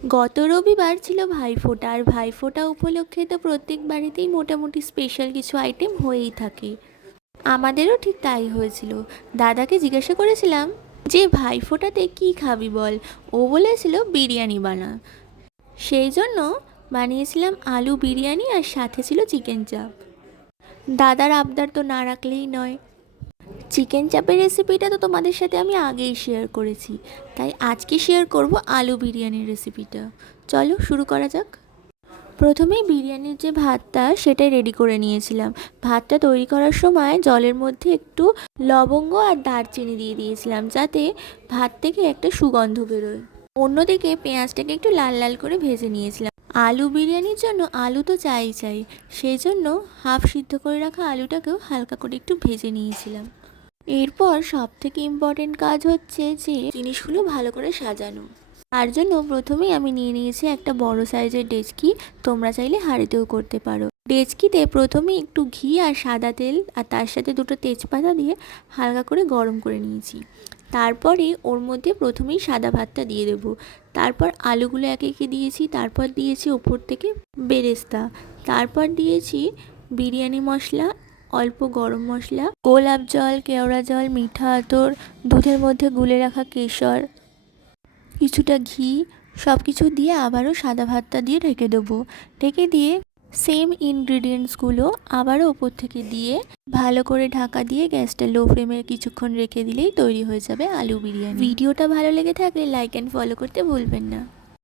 গত রবিবার ছিল ভাইফোঁটা, আর ভাইফোঁটা উপলক্ষে তো প্রত্যেক বাড়িতেই মোটামুটি স্পেশাল কিছু আইটেম হয়েই থাকে। আমাদেরও ঠিক তাই হয়েছিল। দাদাকে জিজ্ঞাসা করেছিলাম যে ভাইফোঁটাতে কী খাবি বল। ও বলেছিল বিরিয়ানি বানা। সেই জন্য বানিয়েছিলাম আলু বিরিয়ানি, আর সাথে ছিল চিকেন চাপ। দাদার আবদার তো না রাখলেই নয়। চিকেন চাপের রেসিপিটা তো তোমাদের সাথে আমি আগেই শেয়ার করেছি, তাই আজকে শেয়ার করব আলু বিরিয়ানির রেসিপিটা। চলো শুরু করা যাক। প্রথমেই বিরিয়ানির যে ভাতটা সেটাই রেডি করে নিয়েছিলাম। ভাতটা তৈরি করার সময় জলের মধ্যে একটু লবঙ্গ আর দারচিনি দিয়ে দিয়েছিলাম, যাতে ভাত থেকে একটা সুগন্ধ বেরোয়। অন্যদিকে পেঁয়াজটাকে একটু লাল লাল করে ভেজে নিয়েছিলাম। আলু বিরিয়ানির জন্য আলু তো চাই, সেই জন্য হাফ সিদ্ধ করে রাখা আলুটাকেও হালকা করে একটু ভেজে নিয়েছিলাম। এরপর সব থেকে ইম্পর্টেন্ট কাজ হচ্ছে যে জিনিসগুলো ভালো করে সাজানো। তার জন্য প্রথমেই আমি নিয়ে নিয়েছি একটা বড় সাইজের ডেচকি। তোমরা চাইলে হাঁড়িতেও করতে পারো। ডেচকিতে প্রথমে একটু ঘি আর সাদা তেল আর তার সাথে দুটো তেজপাতা দিয়ে হালকা করে গরম করে নিয়েছি। তারপরে ওর মধ্যে প্রথমেই সাদা ভাতটা দিয়ে দেবো। তারপর আলুগুলো একে একে দিয়েছি। তারপর দিয়েছি ওপর থেকে বেরেস্তা। তারপর দিয়েছি বিরিয়ানি মশলা, অল্প গরম মশলা, গোলাপ জল, কেওড়া জল, মিঠা আতর, দুধের মধ্যে গুলে রাখা কেশর, কিছুটা ঘি, সব কিছু দিয়ে আবারও সাদা ভাতটা দিয়ে ঢেকে দেবো। ঢেকে দিয়ে সেম ইনগ্রিডিয়েন্টসগুলো আবারও ওপর থেকে দিয়ে ভালো করে ঢাকা দিয়ে গ্যাসটা লো ফ্লেমে কিছুক্ষণ রেখে দিলেই তৈরি হয়ে যাবে আলু বিরিয়ানি। ভিডিওটা ভালো লেগে থাকলে লাইক অ্যান্ড ফলো করতে ভুলবেন না।